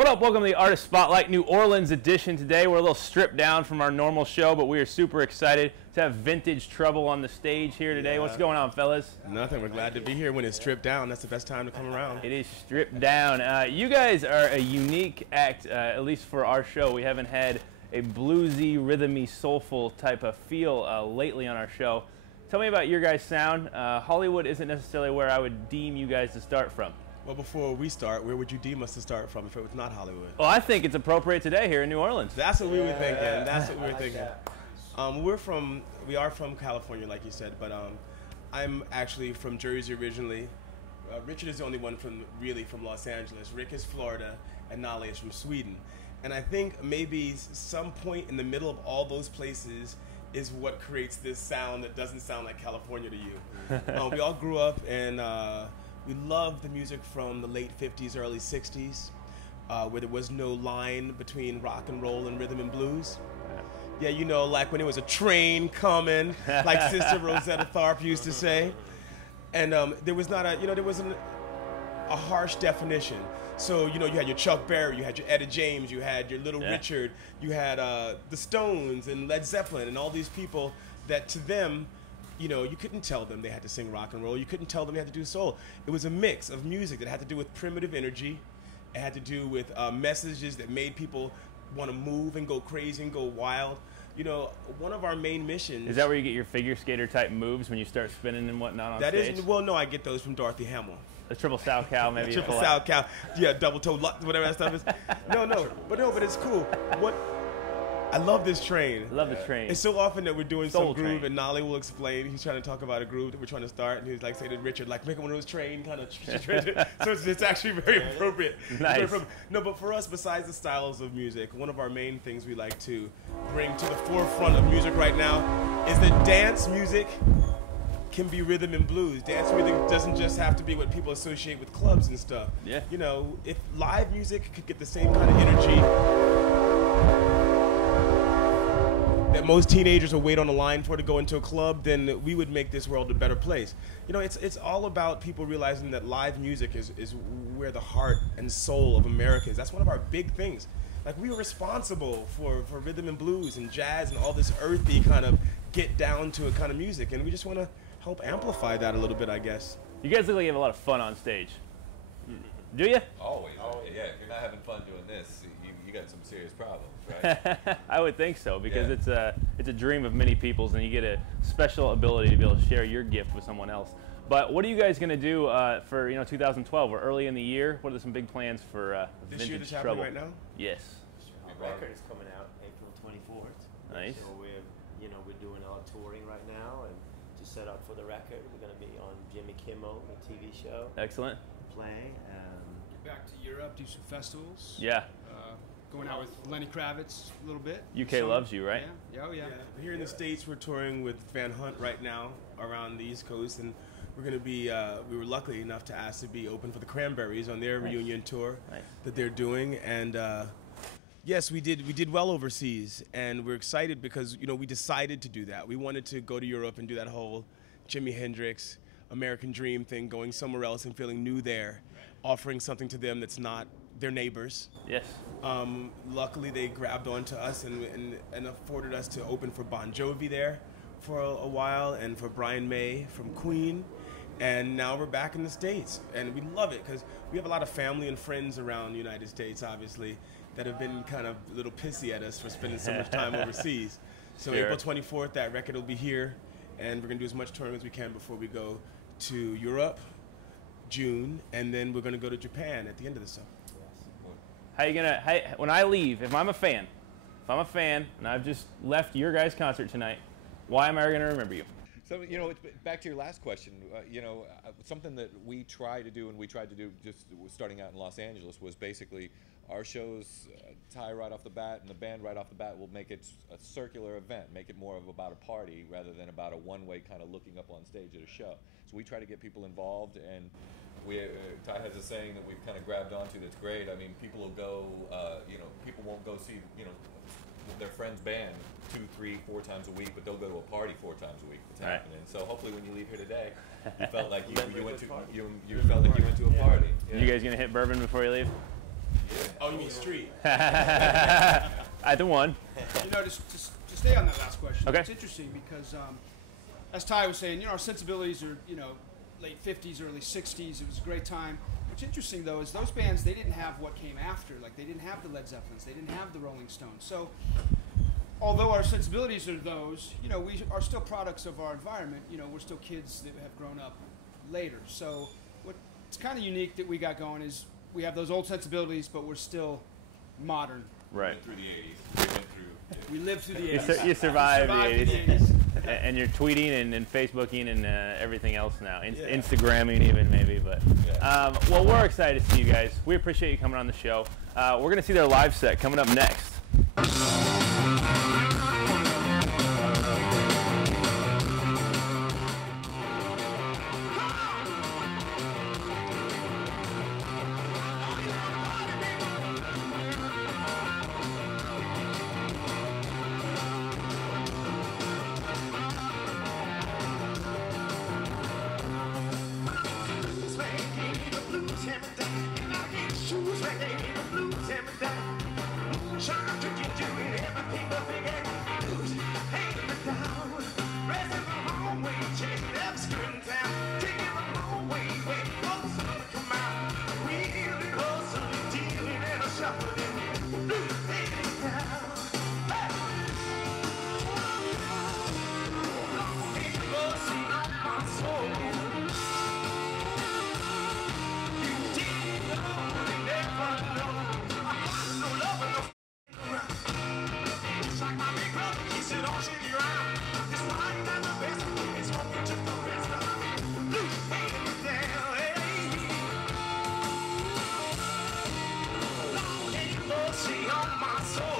What up? Welcome to the Artist Spotlight New Orleans edition. Today we're a little stripped down from our normal show, but we are super excited to have Vintage Trouble on the stage here today. What's going on, fellas? Nothing. We're glad to be here. When it's stripped down, that's the best time to come around. It is stripped down. You guys are a unique act, at least for our show. We haven't had a bluesy, rhythmy, soulful type of feel lately on our show. Tell me about your guys' sound. Hollywood isn't necessarily where I would deem you guys to start from. Well, before we start, where would you deem us to start from if it was not Hollywood? Well, I think it's appropriate today here in New Orleans. That's what we were thinking. That's what we were thinking. We are from California, like you said, but I'm actually from Jersey originally. Richard is the only one really from Los Angeles. Rick is Florida, and Nale is from Sweden. And I think maybe some point in the middle of all those places is what creates this sound that doesn't sound like California to you. We all grew up and we loved the music from the late 50s, early 60s, where there was no line between rock and roll and rhythm and blues. Yeah, you know, like when it was a train coming, like Sister Rosetta Tharpe used to say. And there was not there wasn't a harsh definition. So, you know, you had your Chuck Berry, you had your Etta James, you had your Little Richard, you had the Stones and Led Zeppelin and all these people that to them, you know, you couldn't tell them they had to sing rock and roll. You couldn't tell them they had to do soul. It was a mix of music that had to do with primitive energy. It had to do with messages that made people want to move and go crazy and go wild. You know, one of our main missions... Is that where you get your figure skater type moves when you start spinning and whatnot on stage? Well, no, I get those from Dorothy Hamill. A triple sow cow, maybe. Triple sow cow. Yeah, double toe, whatever that stuff is. But it's cool. I love this train. I love this train. It's so often that we're doing some groove, train. and Nale will explain. He's trying to talk about a groove that we're trying to start, and he's like, say to Richard, like, make it one of those train kind of. So it's actually very appropriate. Nice. Very appropriate. No, but for us, besides the styles of music, one of our main things we like to bring to the forefront of music right now is that dance music can be rhythm and blues. Dance music doesn't just have to be what people associate with clubs and stuff. Yeah. You know, if live music could get the same kind of energy that most teenagers will wait on the line for to go into a club, then we would make this world a better place. You know, it's all about people realizing that live music is where the heart and soul of America is. That's one of our big things. Like, we are responsible for rhythm and blues and jazz and all this earthy kind of get down to it kind of music, and we just want to help amplify that a little bit, I guess. You guys look like you have a lot of fun on stage. Do you? Always. Yeah, if you're not having fun doing this, you got some serious problems, right? I would think so, because it's a dream of many people's, and you get a special ability to be able to share your gift with someone else. But what are you guys going to do for 2012? We're early in the year. What are some big plans for This year that's Trouble? happening right now? Yes. Our record is coming out April 24th. Nice. So we're doing our touring right now, and to set up for the record, we're going to be on Jimmy Kimmel, the TV show. Excellent. Play. Get back to Europe, do some festivals. Yeah. Going out with Lenny Kravitz a little bit. UK loves you, right? Yeah. Oh, yeah. Here in the States, we're touring with Van Hunt right now around the East Coast, and we're going to be, we were lucky enough to ask to be open for the Cranberries on their reunion tour that they're doing. And yes, we did well overseas, and we're excited because, you know, we decided to do that. We wanted to go to Europe and do that whole Jimi Hendrix, American Dream thing, going somewhere else and feeling new there, offering something to them that's not their neighbors. Yes. Luckily, they grabbed onto us and afforded us to open for Bon Jovi there for a while, and for Brian May from Queen. And now we're back in the States, and we love it because we have a lot of family and friends around the United States, obviously, that have been kind of a little pissy at us for spending so much time overseas. So Sure. April 24th, that record will be here, and we're going to do as much touring as we can before we go to Europe, June, and then we're going to go to Japan at the end of the summer. How you gonna? When I leave, if I'm a fan, and I've just left your guys' concert tonight, why am I going to remember you? So, you know, it's back to your last question. Something that we try to do, and we tried to do just starting out in Los Angeles, was basically our shows tie right off the bat, and the band right off the bat will make it a circular event, make it more of about a party rather than about a one-way kind of looking up on stage at a show. So we try to get people involved, and Ty has a saying that we've kind of grabbed onto that's great. I mean, people will go, people won't go see, their friend's band 2, 3, 4 times a week, but they'll go to a party 4 times a week. It's happening. So hopefully, when you leave here today, you felt like you went to a party. You guys gonna hit bourbon before you leave? Oh, you mean street? Either one. You know, just to stay on that last question. Okay. It's interesting because, as Ty was saying, you know, our sensibilities are, you know, late 50s, early 60s. It was a great time. What's interesting, though, is those bands, they didn't have what came after. Like, they didn't have the Led Zeppelins. They didn't have the Rolling Stones. So, although our sensibilities are those, you know, we are still products of our environment. You know, we're still kids that have grown up later. So, what's kind of unique that we got going is we have those old sensibilities, but we're still modern. Right. Through the 80s. We lived through the 80s. You survived the Survived 80s. And you're tweeting and Facebooking and everything else now. Instagramming even maybe. But well, we're excited to see you guys. We appreciate you coming on the show. We're going to see their live set coming up next. On my soul.